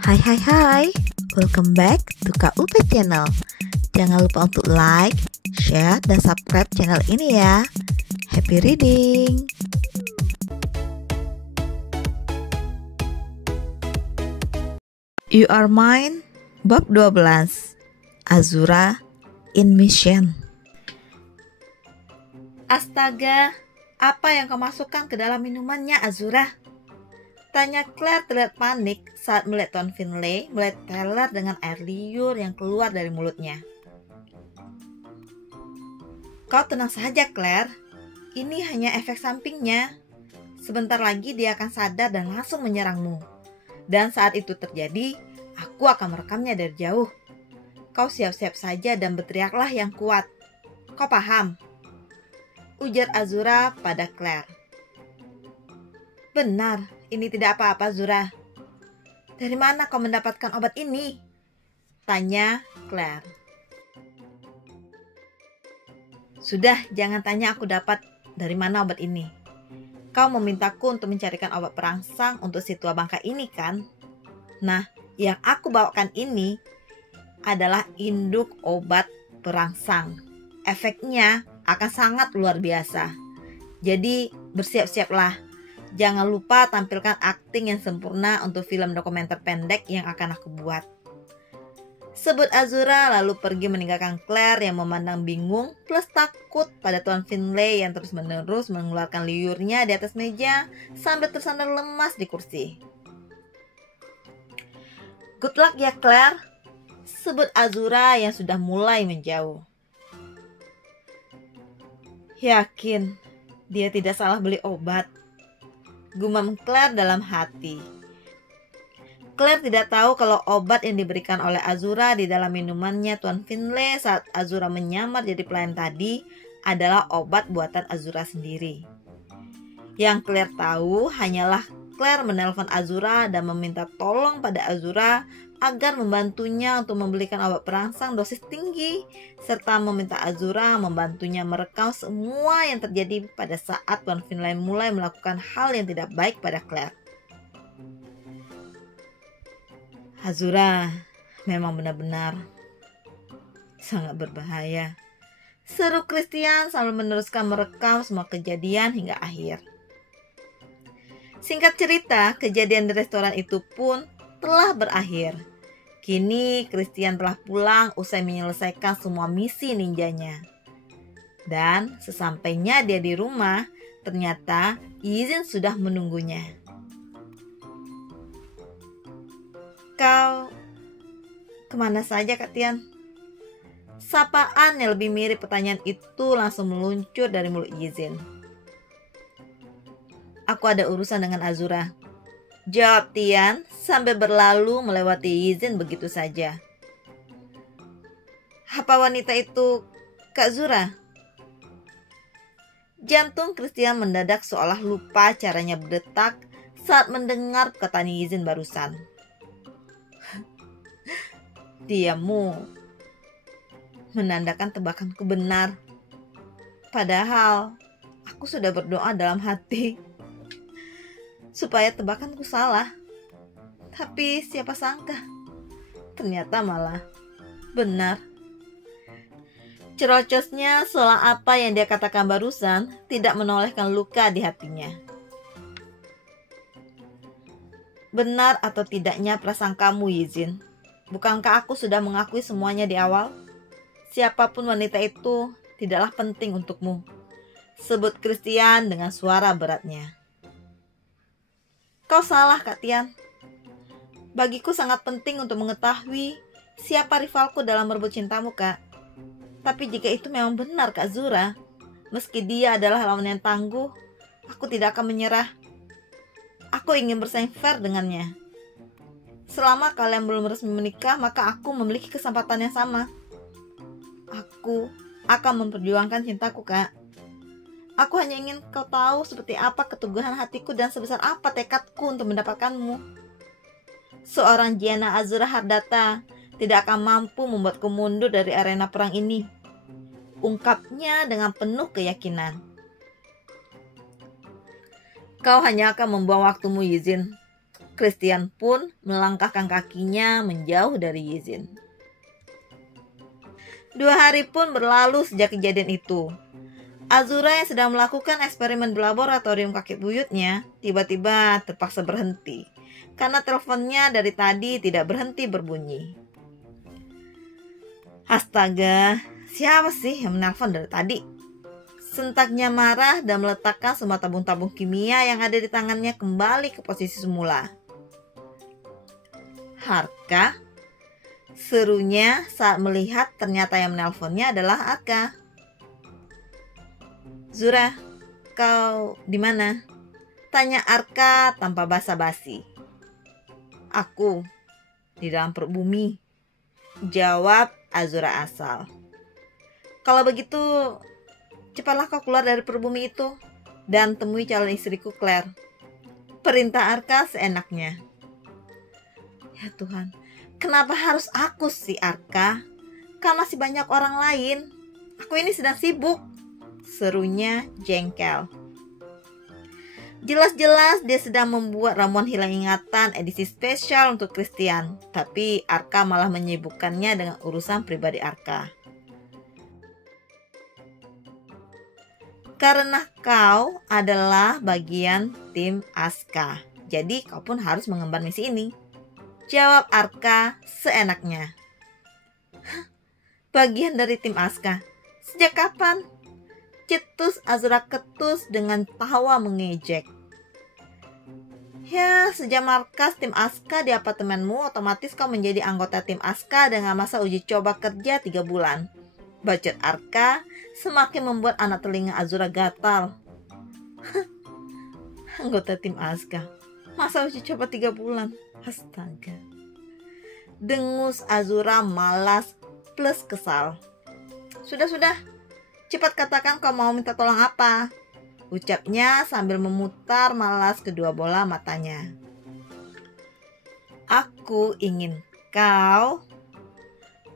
Hai, welcome back to KUP Channel. Jangan lupa untuk like, share, dan subscribe channel ini ya. Happy reading! You Are Mine, bab 12, Azura in Mission. Astaga, apa yang kau masukkan ke dalam minumannya, Azura? Tanya Claire terlihat panik saat melihat Tuan Finlay mulai teler dengan air liur yang keluar dari mulutnya. Kau tenang saja, Claire. Ini hanya efek sampingnya. Sebentar lagi dia akan sadar dan langsung menyerangmu. Dan saat itu terjadi, aku akan merekamnya dari jauh. Kau siap-siap saja dan berteriaklah yang kuat. Kau paham? Ujar Azura pada Claire. Benar, ini tidak apa-apa, Azura. Dari mana kau mendapatkan obat ini? Tanya Claire. Sudah, jangan tanya aku dapat dari mana obat ini. Kau memintaku untuk mencarikan obat perangsang untuk si tua bangka ini, kan? Nah, yang aku bawakan ini adalah induk obat perangsang. Efeknya akan sangat luar biasa. Jadi, bersiap-siaplah. Jangan lupa tampilkan akting yang sempurna untuk film dokumenter pendek yang akan aku buat. Sebut Azura lalu pergi meninggalkan Claire yang memandang bingung plus takut pada Tuan Finlay yang terus-menerus mengeluarkan liurnya di atas meja sambil tersandar lemas di kursi. Good luck ya, Claire, sebut Azura yang sudah mulai menjauh. Yakin dia tidak salah beli obat, gumam Claire dalam hati. Claire tidak tahu kalau obat yang diberikan oleh Azura di dalam minumannya Tuan Finlay saat Azura menyamar jadi pelayan tadi adalah obat buatan Azura sendiri. Yang Claire tahu hanyalah Claire menelpon Azura dan meminta tolong pada Azura agar membantunya untuk membelikan obat perangsang dosis tinggi, serta meminta Azura membantunya merekam semua yang terjadi pada saat Tuan Finlay mulai melakukan hal yang tidak baik pada Claire. Azura memang benar-benar sangat berbahaya, seru Christian sambil meneruskan merekam semua kejadian hingga akhir. Singkat cerita, kejadian di restoran itu pun telah berakhir. Kini Christian telah pulang usai menyelesaikan semua misi ninjanya. Dan sesampainya dia di rumah, ternyata Yizin sudah menunggunya. Kau kemana saja, Kak Tian? Sapaan yang lebih mirip pertanyaan itu langsung meluncur dari mulut Yizin. Aku ada urusan dengan Azura, jawab Tian sambil berlalu melewati Yizin begitu saja. Apa wanita itu Kak Zura? Jantung Christian mendadak seolah lupa caranya berdetak saat mendengar perkataan Yizin barusan. Diammu menandakan tebakanku benar. Padahal aku sudah berdoa dalam hati supaya tebakanku salah. Tapi siapa sangka ternyata malah benar. Cerocosnya seolah apa yang dia katakan barusan tidak menolehkan luka di hatinya. Benar atau tidaknya prasangkamu, Yizin? Bukankah aku sudah mengakui semuanya di awal? Siapapun wanita itu tidaklah penting untukmu, sebut Christian dengan suara beratnya. Kau salah, Kak Tian. Bagiku sangat penting untuk mengetahui siapa rivalku dalam merebut cintamu, Kak. Tapi jika itu memang benar, Kak Zura, meski dia adalah lawan yang tangguh, aku tidak akan menyerah. Aku ingin bersaing fair dengannya. Selama kalian belum resmi menikah, maka aku memiliki kesempatan yang sama. Aku akan memperjuangkan cintaku, Kak. Aku hanya ingin kau tahu seperti apa keteguhan hatiku dan sebesar apa tekadku untuk mendapatkanmu. Seorang Gianna Azura Hardata tidak akan mampu membuatku mundur dari arena perang ini, ungkapnya dengan penuh keyakinan. Kau hanya akan membuang waktumu, Yizin. Christian pun melangkahkan kakinya menjauh dari Yizin. 2 hari pun berlalu sejak kejadian itu. Azura yang sedang melakukan eksperimen di laboratorium kakek buyutnya tiba-tiba terpaksa berhenti karena teleponnya dari tadi tidak berhenti berbunyi. Astaga, siapa sih yang menelpon dari tadi? Sentaknya marah dan meletakkan semua tabung-tabung kimia yang ada di tangannya kembali ke posisi semula. Harka? Serunya saat melihat ternyata yang menelponnya adalah Arka. Zura, kau di mana? Tanya Arka tanpa basa-basi. Aku di dalam perut bumi, jawab Azura asal. Kalau begitu, cepatlah kau keluar dari perut bumi itu dan temui calon istriku Claire. Perintah Arka seenaknya. Ya Tuhan, kenapa harus aku sih Arka? Kan masih banyak orang lain. Aku ini sedang sibuk, serunya jengkel. Jelas-jelas dia sedang membuat ramuan hilang ingatan edisi spesial untuk Christian, tapi Arka malah menyibukkannya dengan urusan pribadi Arka. Karena kau adalah bagian tim Aska, jadi kau pun harus mengemban misi ini, jawab Arka seenaknya. Bagian dari tim Aska? Sejak kapan? Cetus Azura ketus dengan tawa mengejek. Ya, sejak markas tim Aska di apartemenmu, otomatis kau menjadi anggota tim Aska dengan masa uji coba kerja 3 bulan. Bacot Arka semakin membuat anak telinga Azura gatal. Anggota tim Aska, masa uji coba 3 bulan? Astaga. Dengus Azura malas plus kesal. Sudah. Cepat katakan kau mau minta tolong apa? Ucapnya sambil memutar malas kedua bola matanya. Aku ingin kau.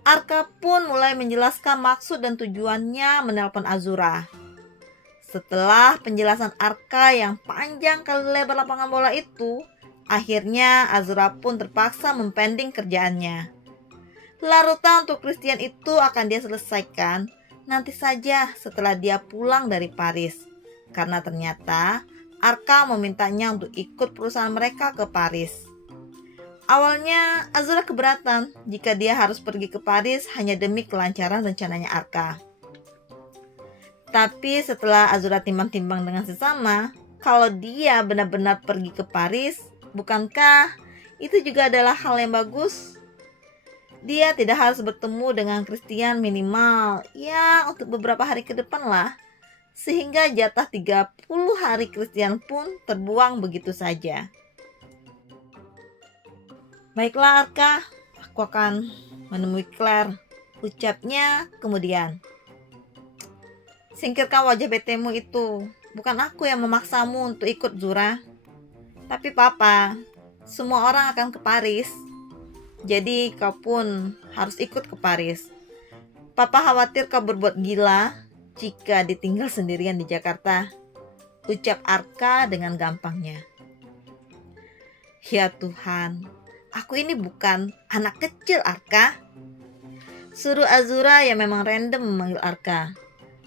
Arka pun mulai menjelaskan maksud dan tujuannya menelpon Azura. Setelah penjelasan Arka yang panjang kali lebar lapangan bola itu, akhirnya Azura pun terpaksa mempending kerjaannya. Larutan untuk Christian itu akan dia selesaikan nanti saja setelah dia pulang dari Paris. Karena ternyata Arka memintanya untuk ikut perusahaan mereka ke Paris. Awalnya Azura keberatan jika dia harus pergi ke Paris hanya demi kelancaran rencananya Arka. Tapi setelah Azura timbang-timbang dengan sesama, kalau dia benar-benar pergi ke Paris, bukankah itu juga adalah hal yang bagus? Dia tidak harus bertemu dengan Christian minimal, ya untuk beberapa hari ke depan lah. Sehingga jatah 30 hari Christian pun terbuang begitu saja. Baiklah Arka, aku akan menemui Claire, ucapnya kemudian. Singkirkan wajah betemu itu, bukan aku yang memaksamu untuk ikut Zura. Tapi papa, semua orang akan ke Paris. Jadi kau pun harus ikut ke Paris. Papa khawatir kau berbuat gila jika ditinggal sendirian di Jakarta, ucap Arka dengan gampangnya. Ya Tuhan, aku ini bukan anak kecil Arka. Suruh Azura yang memang random memanggil Arka.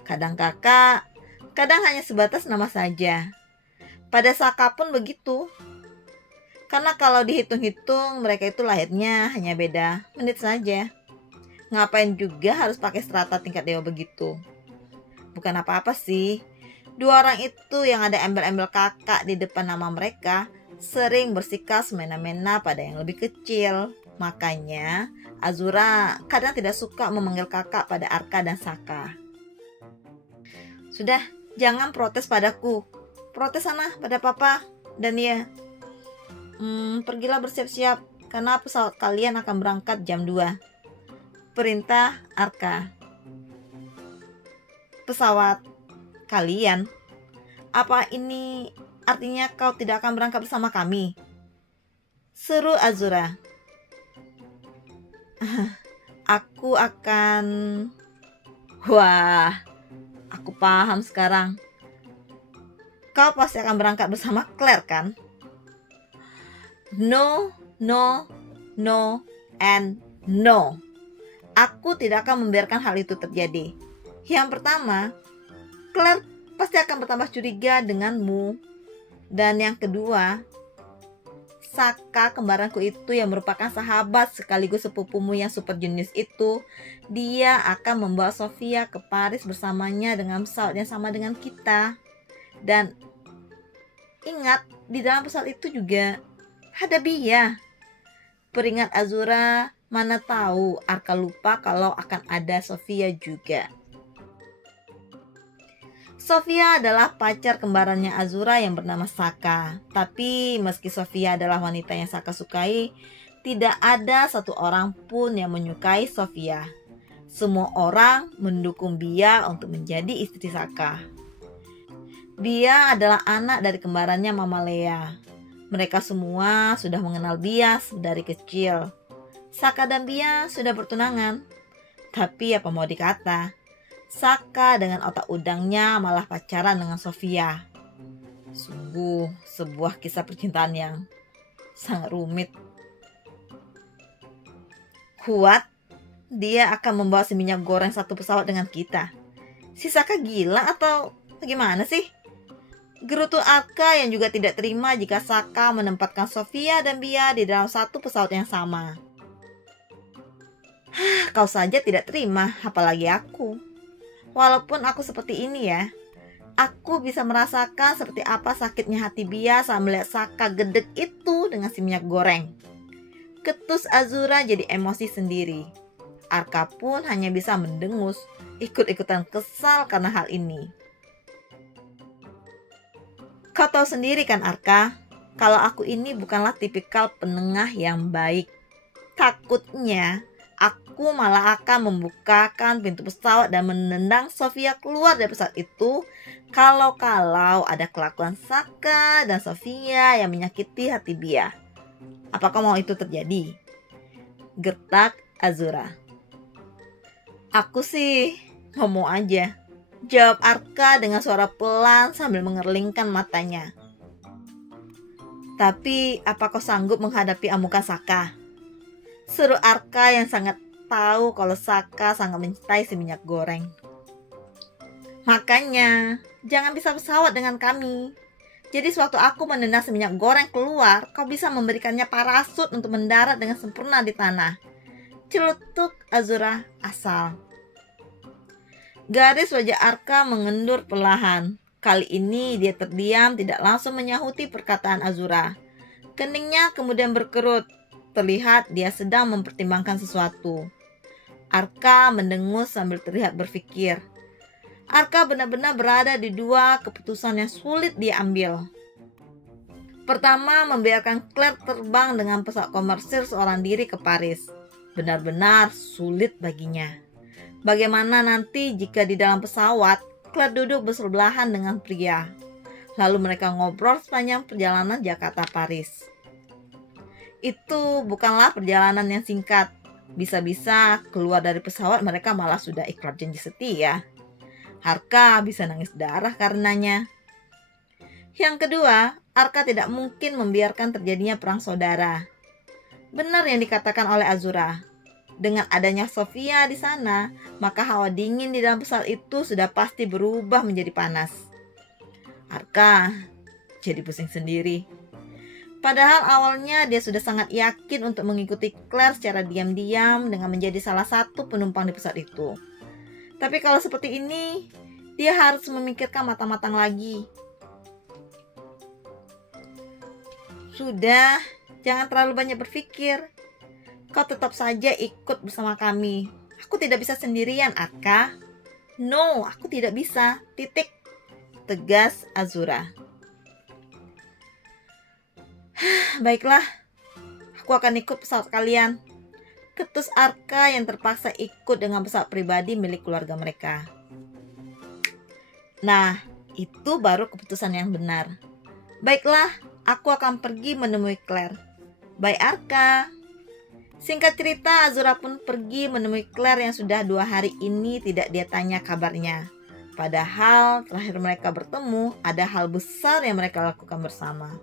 Kadang kakak, kadang hanya sebatas nama saja. Pada Saka pun begitu. Karena kalau dihitung-hitung mereka itu lahirnya hanya beda menit saja. Ngapain juga harus pakai strata tingkat dewa begitu? Bukan apa-apa sih. 2 orang itu yang ada embel-embel kakak di depan nama mereka sering bersikap semena-mena pada yang lebih kecil. Makanya Azura kadang tidak suka memanggil kakak pada Arka dan Saka. Sudah, jangan protes padaku. Protes sana pada papa dan dia. Pergilah bersiap-siap karena pesawat kalian akan berangkat jam 2. Perintah Arka. Pesawat kalian? Apa ini artinya kau tidak akan berangkat bersama kami? Seru Azura. Aku akan... Wah, aku paham sekarang. Kau pasti akan berangkat bersama Claire kan? No, no, no, and no. Aku tidak akan membiarkan hal itu terjadi. Yang pertama, Claire pasti akan bertambah curiga denganmu. Dan yang kedua, Saka kembaranku itu yang merupakan sahabat sekaligus sepupumu yang super jenius itu, dia akan membawa Sofia ke Paris bersamanya dengan pesawat yang sama dengan kita. Dan ingat, di dalam pesawat itu juga ada Bia. Peringat Azura, mana tahu Arka lupa kalau akan ada Sofia juga. Sofia adalah pacar kembarannya Azura yang bernama Saka. Tapi meski Sofia adalah wanita yang Saka sukai, tidak ada satu orang pun yang menyukai Sofia. Semua orang mendukung Bia untuk menjadi istri Saka. Bia adalah anak dari kembarannya Mama Lea. Mereka semua sudah mengenal Bia dari kecil. Saka dan Bia sudah bertunangan. Tapi apa mau dikata, Saka dengan otak udangnya malah pacaran dengan Sofia. Sungguh sebuah kisah percintaan yang sangat rumit. Kuat, dia akan membawa si minyak goreng satu pesawat dengan kita. Si Saka gila atau bagaimana sih? Gerutu Arka yang juga tidak terima jika Saka menempatkan Sofia dan Bia di dalam satu pesawat yang sama. Kau saja tidak terima, apalagi aku. Walaupun aku seperti ini ya, aku bisa merasakan seperti apa sakitnya hati Bia saat melihat Saka gedek itu dengan si minyak goreng. Ketus Azura jadi emosi sendiri. Arka pun hanya bisa mendengus, ikut-ikutan kesal karena hal ini. Kau tahu sendiri kan Arka, kalau aku ini bukanlah tipikal penengah yang baik. Takutnya aku malah akan membukakan pintu pesawat dan menendang Sofia keluar dari pesawat itu kalau ada kelakuan Saka dan Sofia yang menyakiti hati Bia. Apakah mau itu terjadi? Gertak Azura. Aku sih ngomong aja, jawab Arka dengan suara pelan sambil mengerlingkan matanya. Tapi apa kau sanggup menghadapi amukan Saka? Seru Arka yang sangat tahu kalau Saka sangat mencintai si minyak goreng. Makanya, jangan bisa pesawat dengan kami. Jadi sewaktu aku menendang si minyak goreng keluar, kau bisa memberikannya parasut untuk mendarat dengan sempurna di tanah. Celutuk Azura asal. Garis wajah Arka mengendur perlahan. Kali ini dia terdiam, tidak langsung menyahuti perkataan Azura. Keningnya kemudian berkerut. Terlihat dia sedang mempertimbangkan sesuatu. Arka mendengus sambil terlihat berpikir. Arka benar-benar berada di dua keputusan yang sulit dia ambil. Pertama, membiarkan Claire terbang dengan pesawat komersil seorang diri ke Paris. Benar-benar sulit baginya. Bagaimana nanti jika di dalam pesawat, Claire duduk bersebelahan dengan pria. Lalu mereka ngobrol sepanjang perjalanan Jakarta-Paris. Itu bukanlah perjalanan yang singkat. Bisa-bisa keluar dari pesawat mereka malah sudah ikrar janji setia. Arka bisa nangis darah karenanya. Yang kedua, Arka tidak mungkin membiarkan terjadinya perang saudara. Benar yang dikatakan oleh Azura. Dengan adanya Sofia di sana, maka hawa dingin di dalam pesawat itu sudah pasti berubah menjadi panas. Arka jadi pusing sendiri. Padahal awalnya dia sudah sangat yakin untuk mengikuti Claire secara diam-diam dengan menjadi salah satu penumpang di pesawat itu. Tapi kalau seperti ini, dia harus memikirkan matang-matang lagi. Sudah, jangan terlalu banyak berpikir. Kau tetap saja ikut bersama kami. Aku tidak bisa sendirian, Arka. No, aku tidak bisa. Titik. Tegas Azura. Baiklah, aku akan ikut pesawat kalian. Ketus Arka yang terpaksa ikut dengan pesawat pribadi milik keluarga mereka. Nah, itu baru keputusan yang benar. Baiklah, aku akan pergi menemui Claire. Bye Arka. Singkat cerita, Azura pun pergi menemui Claire yang sudah 2 hari ini tidak dia tanya kabarnya. Padahal terakhir mereka bertemu, ada hal besar yang mereka lakukan bersama.